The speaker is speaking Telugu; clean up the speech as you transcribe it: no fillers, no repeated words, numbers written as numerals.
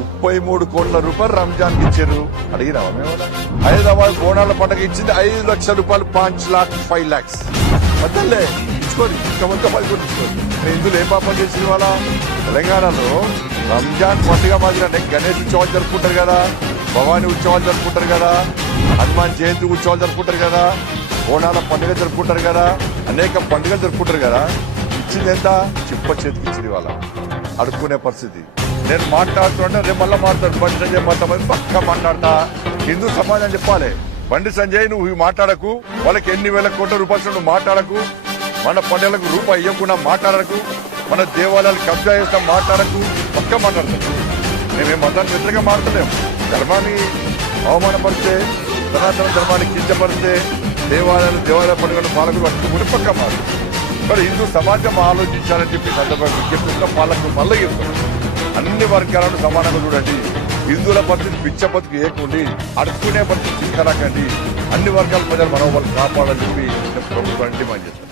33 కోట్ల రూపాయలు రంజాన్ ఇచ్చారు. అడిగినావా మేము? హైదరాబాద్ బోనాల పండుగ ఇచ్చింది 5 లక్షల రూపాయలు, 5 lakhs. అద్దలే ఇచ్చుకోండి, ఇంకా 10 కోట్లు ఇచ్చుకోండి. ఇందులో ఏం పాపం చేసింది వాళ్ళ? తెలంగాణలో రంజాన్ పండుగ మాదిరి గణేష్ ఉత్సవాలు జరుపుకుంటారు కదా, భవానీ ఉత్సవాలు జరుపుకుంటారు కదా, హనుమాన్ జయంతి ఉత్సవాలు జరుపుకుంటారు కదా, బోనాల పండుగ జరుపుకుంటారు కదా, అనేక పండుగలు జరుపుకుంటారు కదా. ఇచ్చింది ఎంత? చిప్ప చేతికి ఇచ్చింది వాళ్ళ. అడుక్కునే పరిస్థితి. నేను మాట్లాడుతుంటే రేపు మళ్ళీ మాట్లాడు. బండి సంజయ్ మాట్లాడమని పక్కా మాట్లాడతా. హిందూ సమాజం చెప్పాలి, బండి సంజయ్ నువ్వు మాట్లాడకు, వాళ్ళకి ఎన్ని వేల కోట్ల రూపాయలు నువ్వు మాట్లాడకు, మన పండుగలకు రూపాయి ఇవ్వకుండా మాట్లాడకు, మన దేవాలయాలు కబ్జా చేస్తాం మాట్లాడకు, పక్కా మాట్లాడతాం. మేమేం మతాన్ని వ్యతిరేకంగా మాట్లాడలేము. ధర్మాన్ని అవమానపరిస్తే, సనాతన ధర్మాన్ని కించపరిస్తే, దేవాలయ పండుగను పాలకులు పట్టుకుని పక్కా మాట్లాడు. మరి హిందూ సమాజం ఆలోచించాలని చెప్పి సందర్భంగా విజ్ఞప్తిగా పాలకులు మళ్ళీ చెప్తున్నారు. అన్ని వర్గాలను సమానంగా చూడండి. హిందువుల పరిస్థితి పిచ్చ బతుకు ఏకుండి, అడుక్కునే పరిస్థితి తీసుకురాకండి. అన్ని వర్గాల ప్రజలు మనోబలం కాపాడాలని చెప్పి ప్రభుత్వాన్ని డిమాండ్ చేస్తారు.